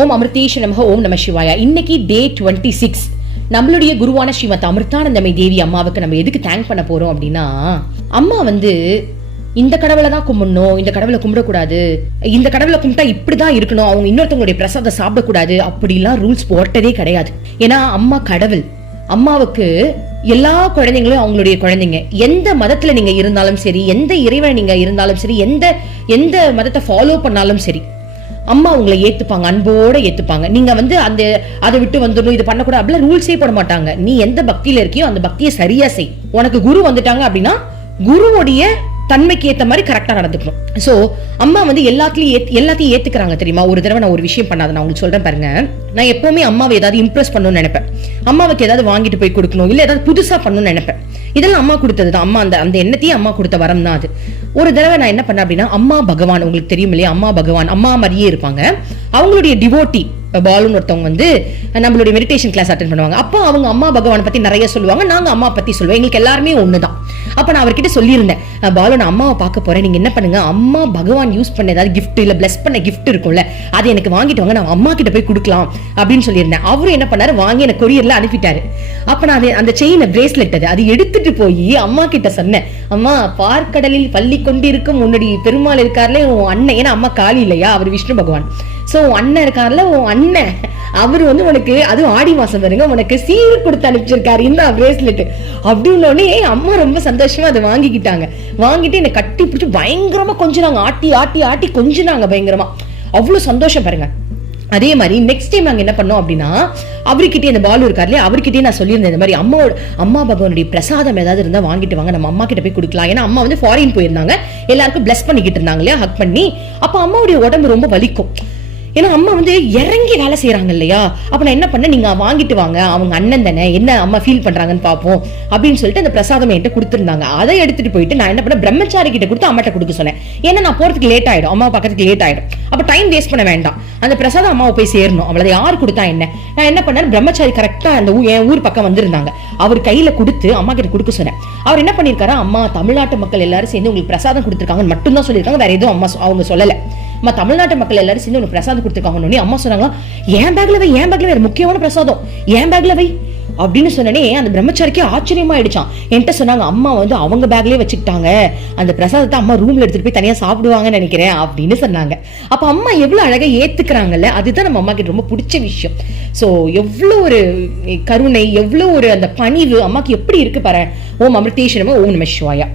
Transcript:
ஓம் அமிர்தேஷ நமஹ. ஓம் நம சிவாயா. இன்னைக்கு டே 26. நம்மளுடைய குருவான ஸ்ரீமத் அமிர்தானந்தமயி தேவி அம்மாவுக்கு நம்ம எதுக்கு தேங்க் பண்ண போறோம் அப்படின்னா, அம்மா இந்த கடவுளை தான் கும்பிடணும், இந்த கடவுளை கும்பிடக்கூடாது, இந்த கடவுளை கும்பிட்டா இப்படிதான் இருக்கணும், அவங்க இன்னொருத்தவங்களுடைய பிரசாதத்தை சாப்பிடக்கூடாது அப்படிலாம் ரூல்ஸ் போட்டதே கிடையாது. ஏன்னா அம்மா கடவுள். அம்மாவுக்கு எல்லா குழந்தைங்களும் அவங்களுடைய குழந்தைங்க. எந்த மதத்துல நீங்க இருந்தாலும் சரி, எந்த இறைவனை நீங்க இருந்தாலும் சரி, எந்த மதத்தை ஃபாலோ பண்ணாலும் சரி, அம்மா உங்களை ஏத்துப்பாங்க, அன்போட ஏத்துப்பாங்க. நீங்க அதை விட்டு வந்துடணும், இது பண்ணக்கூடாது அப்படிலாம் ரூல்ஸே போட மாட்டாங்க. நீ எந்த பக்தியில இருக்கியோ அந்த பக்தியை சரியா செய். உனக்கு குரு வந்துட்டாங்க அப்படின்னா குருவுடைய தன்மைக்கு ஏத்த மாதிரி கரெக்டா நடந்துக்கணும். சோ அம்மா எல்லாத்தையும் ஏத்துக்கிறாங்க தெரியுமா. ஒரு தடவை நான் ஒரு விஷயம் பண்ணாத, நான் உங்களுக்கு சொல்றேன் பாருங்க. நான் எப்பவுமே அம்மாவை ஏதாவது இம்ப்ரெஸ் பண்ணணும்னு நினைப்பேன். அம்மாவுக்கு ஏதாவது வாங்கிட்டு போய் கொடுக்கணும், இல்ல ஏதாவது புதுசா பண்ணணும்னு நினைப்பேன். இதெல்லாம் அம்மா கொடுத்ததுதான். அம்மா அந்த எண்ணத்தையும் அம்மா கொடுத்த வரம் தான் அது. ஒரு தடவை நான் என்ன பண்ணேன் அப்படின்னா, அம்மா பகவான் உங்களுக்கு தெரியும் இல்லையா, அம்மா பகவான் அம்மா மாதிரியே இருப்பாங்க. அவங்களுடைய டிவோட்டி பாலுன்னு ஒருத்தவங்க நம்மளுடைய மெடிடேஷன் கிளாஸ் அட்டென்ட் பண்ணுவாங்க. அப்போ அவங்க அம்மா பகவானை பத்தி நிறைய சொல்லுவாங்க, நாங்க அம்மா பத்தி சொல்லுவோம். எங்களுக்கு எல்லாருமே ஒண்ணுதான். அப்ப நான் அவர்கிட்ட சொல்லியிருந்தேன், பாலு நான் அம்மாவை பார்க்க போறேன், நீங்க என்ன பண்ணுங்க, அம்மா பகவான் யூஸ் பண்ண ஏதாவது கிஃப்ட் இல்ல பிளஸ் பண்ண கிஃப்ட் இருக்கும்ல, அதை எனக்கு வாங்கிட்டு வாங்க, நான் அம்மா கிட்ட போய் கொடுக்கலாம் அப்படின்னு சொல்லியிருந்தேன். அவரும் என்ன பண்ணாரு, வாங்கி எனக்கு கொரியர்ல அனுப்பிட்டாரு. அப்ப நான் அந்த செயின் பிரேஸ்லெட் அது எடுத்துட்டு போய் அம்மா கிட்ட சொன்னேன், அம்மா பார்க்கடலில் பள்ளி கொண்டிருக்கும் உன்னுடைய பெருமாள் இருக்காருல உன் அண்ணன், ஏன்னா அம்மா காளி இல்லையா, அவர் விஷ்ணு பகவான். சோ உன் அண்ணன் இருக்காருல, உன் அண்ணன் அவரு உனக்கு அதுவும் ஆடி மாசம் பாருங்க உனக்கு சீர் கொடுத்து அனுப்பிச்சிருக்காரு இந்த பிரேஸ்லெட் அப்படின்னு. அம்மா ரொம்ப சந்தோஷமா அதை வாங்கிக்கிட்டாங்க. வாங்கிட்டு என்னை கட்டி பிடிச்சி பயங்கரமா கொஞ்சினாங்க, ஆட்டி ஆட்டி ஆட்டி கொஞ்சினாங்க பயங்கரமா. அவ்வளவு சந்தோஷம் பாருங்க. அதே மாதிரி நெக்ஸ்ட் டைம் நாங்க என்ன பண்ணோம் அப்படின்னா, அவர்கிட்டயே அந்த பாலு இருக்காருல, அவர்கிட்டயே நான் சொல்லியிருந்தேன், இந்த மாதிரி அம்மா பகவானுடைய பிரசாதம் ஏதாவது இருந்தா வாங்கிட்டு வாங்க, நம்ம அம்மா கிட்ட போய் கொடுக்கலாம். ஏன்னா அம்மா ஃபாரின் போயிருந்தாங்க, எல்லாருக்கும் பிளஸ் பண்ணிக்கிட்டு இருந்தாங்க இல்லையா, ஹக் பண்ணி. அப்ப அம்மாவுடைய உடம்பு ரொம்ப வலிக்கும். ஏன்னா அம்மா இறங்கி வேலை செய்யறாங்க இல்லையா. அப்ப நான் என்ன பண்ணேன், நீங்க வாங்கிட்டு வாங்க, அவங்க அண்ணன் தானே, என்ன அம்மா ஃபீல் பண்றாங்கன்னு பாப்போம் அப்படின்னு சொல்லிட்டு அந்த பிரசாதம் என்கிட்ட கொடுத்துருந்தாங்க. அதை எடுத்துட்டு போயிட்டு நான் என்ன பண்ண, பிரம்மச்சாரி கிட்ட கொடுத்து அம்மாட்ட கொடுக்க சொன்னேன். ஏன்னா நான் போறதுக்கு லேட் ஆயிடும், அம்மா பக்கத்துக்கு லேட் ஆயிடும். அப்ப டைம் வேஸ்ட் பண்ண வேண்டாம், அந்த பிரசாதம் அம்மாவை போய் சேரணும், அவ்வளவு யார் கொடுத்தா என்ன. நான் என்ன பண்ணேன், பிரம்மச்சாரி கரெக்டா அந்த என் ஊர் பக்கம் வந்திருந்தாங்க, அவர் கையில கொடுத்து அம்மா கிட்ட கொடுக்க சொன்னேன். அவர் என்ன பண்ணிருக்காரு, அம்மா தமிழ்நாட்டு மக்கள் எல்லாரும் சேர்ந்து உங்களுக்கு பிரசாதம் கொடுத்துருக்காங்கன்னு மட்டும் தான் சொல்லியிருக்காங்க, வேற எதுவும் அம்மா அவங்க சொல்லல. அம்மா தமிழ்நாட்டு மக்கள் எல்லாரும் சேர்ந்து உனக்கு பிரசாதம் கொடுத்துருக்காங்க. அம்மா சொன்னாங்க, என் பேக்ல வை, என் பேக்ல வேற முக்கியமான பிரசாதம், என் பேக்ல வை அப்படின்னு சொன்னே. அந்த பிரம்மச்சாரிக்கே ஆச்சரியமா ஆயிடுச்சான். என்கிட்ட சொன்னாங்க, அம்மா அவங்க பேக்லயே வச்சுக்கிட்டாங்க, அந்த பிரசாதத்தை அம்மா ரூம்ல எடுத்துட்டு போய் தனியா சாப்பிடுவாங்கன்னு நினைக்கிறேன் அப்படின்னு சொன்னாங்க. அப்ப அம்மா எவ்வளவு அழகா ஏத்துக்கிறாங்கல்ல, அதுதான் நம்ம அம்மா கிட்ட ரொம்ப பிடிச்ச விஷயம். சோ எவ்வளவு ஒரு கருணை, எவ்வளவு ஒரு அந்த பணிவு அம்மாக்கு எப்படி இருக்கு பாரு. ஓம் அமிர்தேஷ நமஹ. ஓம் நம சிவாயா.